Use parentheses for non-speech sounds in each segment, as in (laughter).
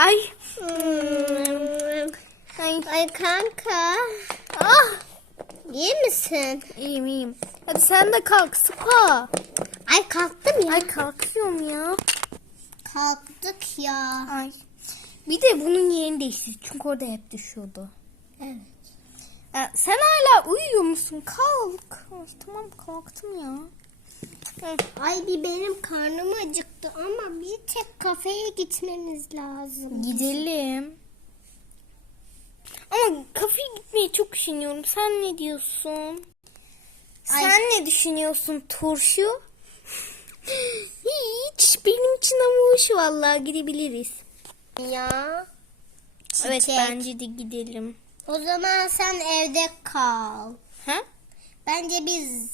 Ay. Hmm. Ay. Kanka. Ah. İyi misin? İyiyim iyiyim. Hadi sen de kalk Sıpa. Ay kalktım ya. Ay kalkıyorum ya. Kalktık ya. Ay. Bir de bunun yerini değiştir. Çünkü orada hep düşüyordu. Evet. Ya, sen hala uyuyor musun? Kalk. Ay, tamam kalktım ya. Ay bir benim karnım acıktı ama bir tek kafeye gitmemiz lazım. Gidelim. Ama kafeye gitmeyi çok düşünüyorum. Sen ne diyorsun? Ay. Sen ne düşünüyorsun turşu? Hiç benim için ama hoş vallahi gidebiliriz. Ya. Evet Çiçek. bence de gidelim. O zaman sen evde kal. Ha? Bence biz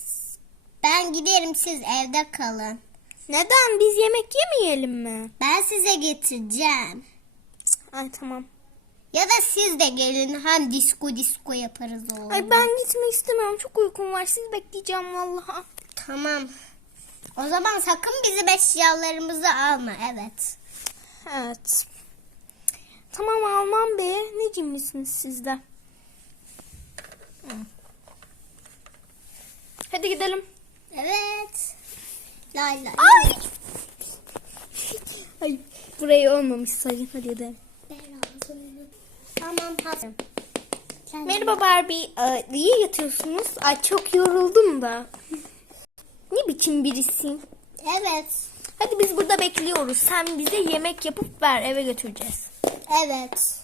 ben giderim siz evde kalın. Neden biz yemek yemeyelim mi? Ben size getireceğim. Ay tamam. Ya da siz de gelin hem disco disco yaparız oğlum. Ay ben gitmek istemiyorum. Çok uykum var. Sizi bekleyeceğim vallahi. Tamam. O zaman sakın bizim eşyalarımızı alma. Evet. Evet. Tamam almam be. Ne misiniz siz de? Hadi gidelim. Evet. Lay lay. Ay. (laughs) Ay burayı olmamış sayın. Hadi gidelim. Tamam hazır. Merhaba Barbie. Ee, niye yatıyorsunuz? Ay çok yoruldum da. Ne biçim birisin? Evet. Hadi biz burada bekliyoruz. Sen bize yemek yapıp ver eve götüreceğiz. Evet.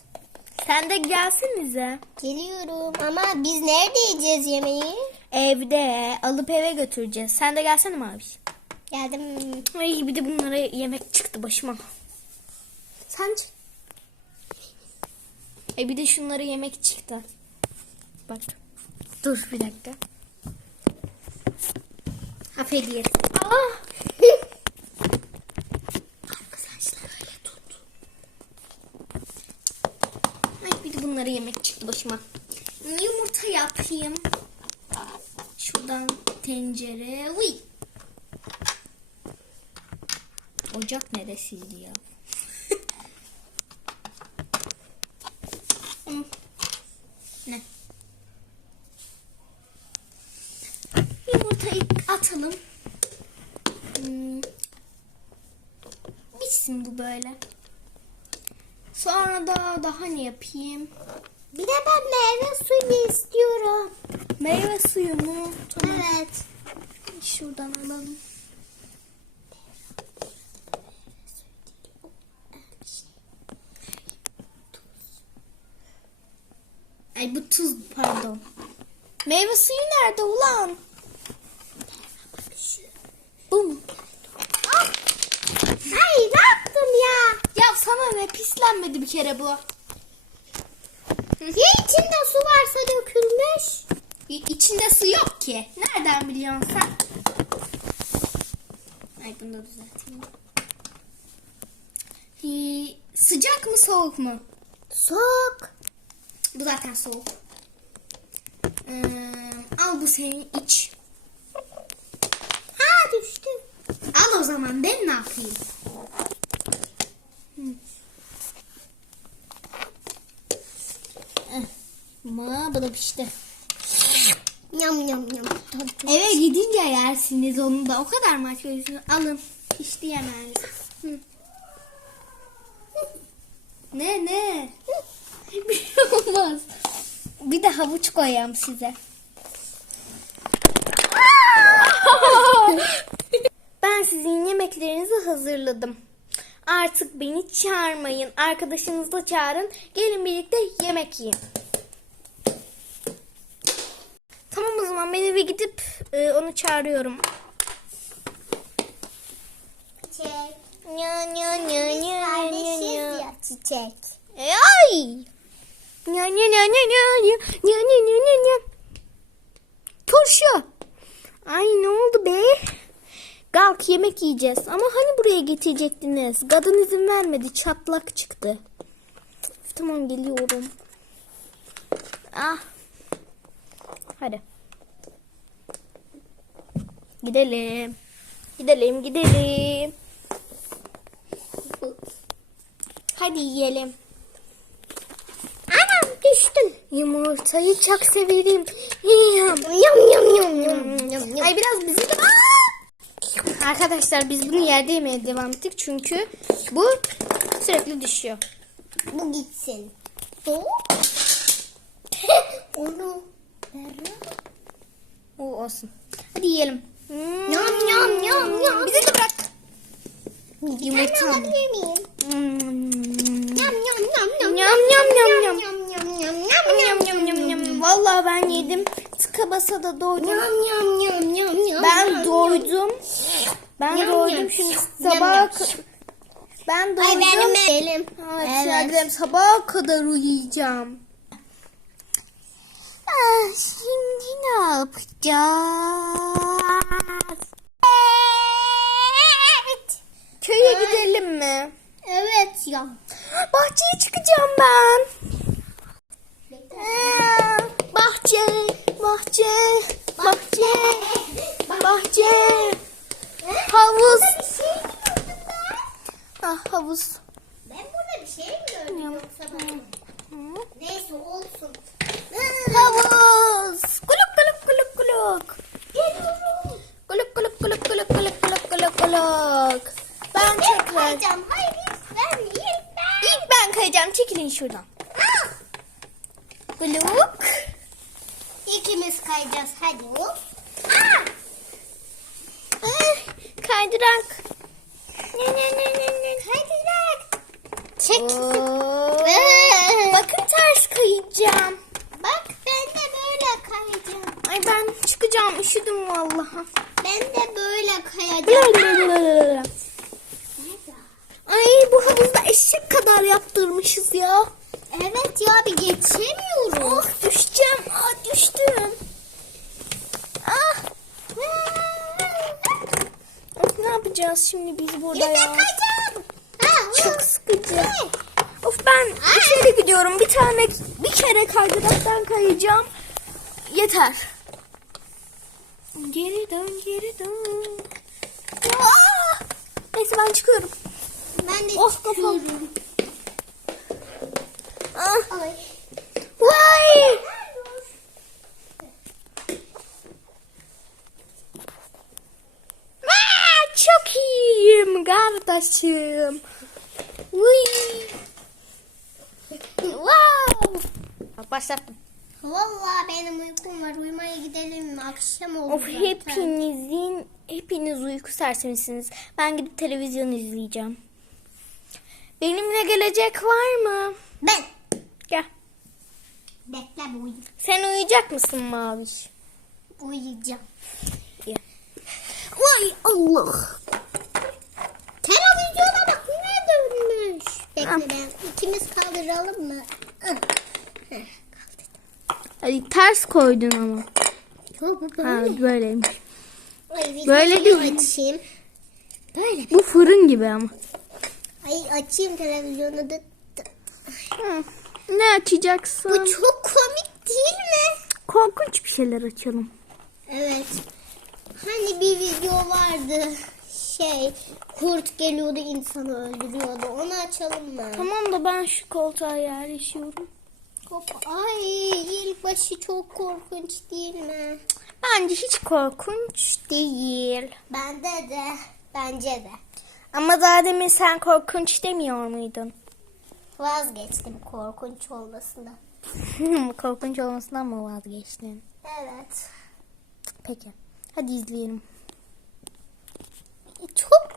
Sen de gelsenize. Geliyorum ama biz nerede yiyeceğiz yemeği? Evde alıp eve götüreceğiz. Sen de gelsene mi abi? Geldim. Ay bir de bunlara yemek çıktı başıma. Sence? E bir de şunlara yemek çıktı. Bak. Dur bir dakika. Affediyet. Aa! Arkadaşlar öyle tut. Ay bir de bunlara yemek çıktı başıma. Yumurta yapayım. Şuradan tencere. Uy. Ocak neresiydi ya? (laughs) Ne? Yumurtayı atalım. Hmm. Bitsin bu böyle. Sonra da daha ne yapayım? Bir de ben meyve suyu istiyorum. Meyve suyu mu? Tamam. Evet. Şuradan alalım. Ay bu tuz pardon. Meyve suyu nerede ulan? Bu mu? Ah! Ay ne yaptım ya? Ya sana ne pislenmedi bir kere bu. Ya içinde su varsa dökülmüş. İçinde su yok ki. Nereden biliyorsun sen? Ay bunu da düzelteyim. Hi, sıcak mı soğuk mu? Soğuk. Bu zaten soğuk. Ee, al bu senin iç. Ha düştü. Al o zaman ben ne yapayım? Eh, Ma bu da pişti. Yam yam yam. Eve gidince yersiniz onu da. O kadar mı açıyorsunuz? Alın. Yemeğiniz. Hı. Ne ne? (laughs) Bir şey olmaz. Bir de havuç koyayım size. (laughs) ben sizin yemeklerinizi hazırladım. Artık beni çağırmayın. Arkadaşınızı da çağırın. Gelin birlikte yemek yiyin. Tamam o zaman ben eve gidip e, onu çağırıyorum. Çiçek. Nya nya nya nya nya nya. ya çiçek. E, Ay! Nya nya nya nya nya nya nya nya nya nya nya. Turşu. Ay ne oldu be? Kalk yemek yiyeceğiz. Ama hani buraya getirecektiniz? Kadın izin vermedi. Çatlak çıktı. Tamam geliyorum. Ah. Hadi. Gidelim. Gidelim gidelim. Hadi yiyelim. Anam düştüm. Yumurtayı çok severim. Yum. Yam yam yam yam yam yam. Ay biraz bizi de... Arkadaşlar biz bunu yerde yemeye devam ettik çünkü bu sürekli düşüyor. Bu gitsin. Bu. (laughs) Onu. O olsun. Hadi yiyelim. Yam yam yam yam. Bize de bırak. Yumurta Yumurta. alabilir miyim? Hmm. Yam yam yam yam. Yam yam yam yam. Yam. Vallahi ben yedim. Tıka basa da doydum. Yam yam yam yam yam. Ben doydum. Ben Yam doydum yam. şimdi ka- ben Ay doydum. benim elim. Evet, evet. sabaha kadar uyuyacağım. Şimdi ne yapacağız? Evet. Köye Ay. gidelim mi? Evet ya. Bahçeye çıkacağım ben. Ee, Bahçe, bahçe, bahçe, bahçe, havuz. Ah havuz. Ben burada bir şey mi gördüm yoksa ben? Neyse olsun. Havuz. Kuluk kuluk kuluk kuluk. Kuluk kuluk kuluk kuluk kuluk. Ben tekrar. Kayacağım. Hayır ben ilk ben. İlk ben kayacağım. Çekilin şuradan. Ah! Kuluk. İkimiz kayacağız. Hadi. Ah! Ah, Kaydırak. Ne ne ne ne ne. Kaydırak. Çek. Bakın ters kayacağım. Bak ben de böyle kayacağım. Ay ben çıkacağım. Üşüdüm vallahi. Ben de böyle kayacağım. (laughs) Ay bu havuzda eşek kadar yaptırmışız ya. Evet ya bir geçemiyorum. Ah düşeceğim. Ah düştüm. Ah. Of ne yapacağız şimdi biz burada Ya ya? kayacağım. Ha, Çok sıkıcı. Of ben içeri gidiyorum. Bir tane bir kere kaydıraktan kayacağım. Yeter. Geri dön geri dön. Aa! Neyse ben çıkıyorum. Ben de Of kafam. çıkıyorum. Ah. Ay. Vay. Aa, çok iyiyim kardeşim. Uy. Wow. Başlattım. Vallahi benim uykum var. Uyumaya gidelim mi? Akşam oldu Of zaten. hepinizin hepiniz uyku sersemisiniz. Ben gidip televizyon izleyeceğim. Benimle gelecek var mı? Ben. Gel. Bekle bu uyuyayım. Sen uyuyacak mısın Maviş? Uyuyacağım. İyi. Vay Allah. Televizyona bak ne dönmüş. Bekle Ah. ben. İkimiz kaldıralım mı? Ah. Heh, Hadi ters koydun ama. Yo, bu Ha böyle. böyleymiş. Ay, Böyle değil. Açayım. Böyle. Bu fırın gibi ama. Ay açayım televizyonu da. Hı. Ne açacaksın? Bu çok komik değil mi? Korkunç bir şeyler açalım. Evet. Hani bir video vardı. Şey, kurt geliyordu insanı öldürüyordu. Onu açalım mı? Tamam da ben şu koltuğa yerleşiyorum. Hop. Ay ilk başı çok korkunç değil mi? Bence hiç korkunç değil. Bende de. Bence de. Ama daha demin sen korkunç demiyor muydun? Vazgeçtim korkunç olmasından. korkunç olmasından mı vazgeçtin? Evet. Peki. Hadi izleyelim. Çok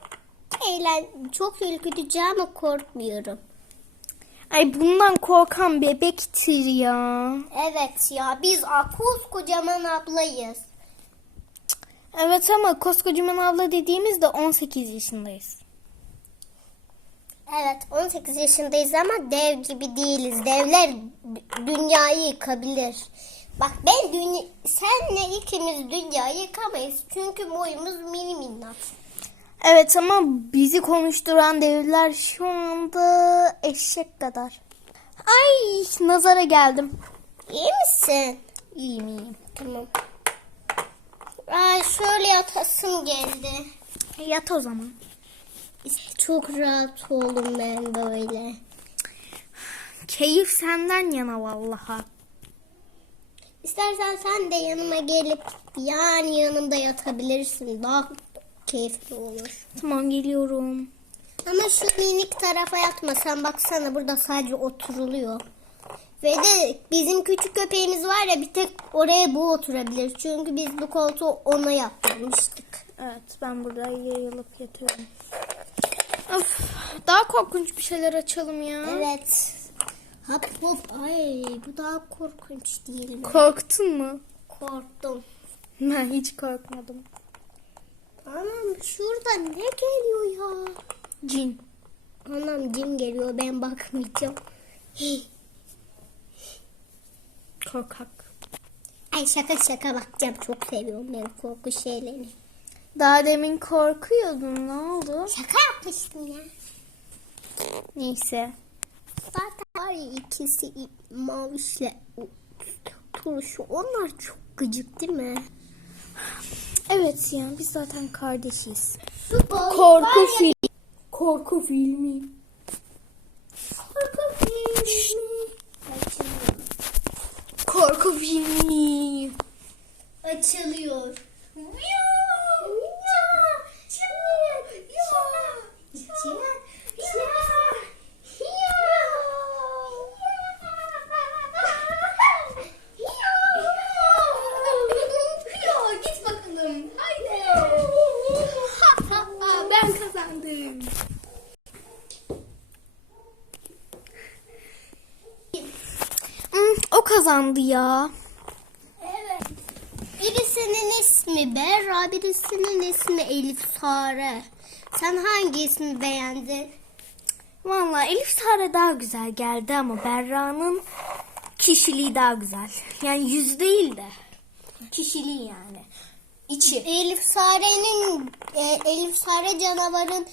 eğlen, çok ürkütücü ama korkmuyorum. Ay bundan korkan bebektir ya. Evet ya biz kocaman ablayız. Evet ama koskocaman abla dediğimizde 18 yaşındayız. Evet 18 yaşındayız ama dev gibi değiliz. Devler dünyayı yıkabilir. Bak ben dünya senle ikimiz dünyayı yıkamayız. Çünkü boyumuz mini minnak. Evet ama bizi konuşturan devler şu anda eşek kadar. Ay nazara geldim. İyi misin? İyiyim iyiyim. Tamam. Ay şöyle yatasım geldi. Yat o zaman. Çok rahat oldum ben böyle. Keyif senden yana vallaha. İstersen sen de yanıma gelip yani yanımda yatabilirsin. Daha keyifli olur. Tamam geliyorum. Ama şu minik tarafa yatmasan baksana burada sadece oturuluyor. Ve de bizim küçük köpeğimiz var ya bir tek oraya bu oturabilir. Çünkü biz bu koltuğu ona yaptırmıştık. Evet ben burada yayılıp yatıyorum. Of, daha korkunç bir şeyler açalım ya. Evet. Hop hop ay bu daha korkunç değil mi? Korktun mu? Korktum. Ben hiç korkmadım. Anam şurada ne geliyor ya? Cin. Anam cin geliyor ben bakmayacağım. Korkak. Ay şaka şaka bakacağım çok seviyorum ben korku şeylerini. Daha demin korkuyordun ne oldu? Şaka yapmıştım ya. Neyse. Zaten var ya ikisi mavişle turşu onlar çok gıcık değil mi? Evet ya biz zaten kardeşiz. Korku Korku filmi. Korku filmi. Korku filmi. Korku filmi. Açılıyor. Git bakalım. Haydi. ben kazandım. Hmm, o kazandı ya. Evet. Birisinin ismi Berra, birisinin ismi Elif Sare. Sen hangi ismi beğendin? Vallahi Elif Sare daha güzel geldi ama Berra'nın kişiliği daha güzel. Yani yüz değil de kişiliği yani. İçi. Elif Sare'nin e, Elif Sare canavarın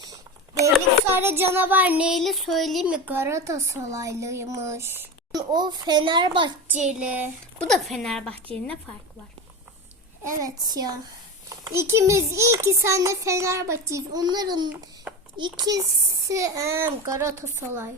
Elif Sare canavar neyli söyleyeyim mi? Galatasaraylıymış. O Fenerbahçeli. Bu da Fenerbahçe'nin ne farkı var? Evet ya. İkimiz iyi ki senle Fenerbahçeyiz. Onların ikisi e, Galatasaray.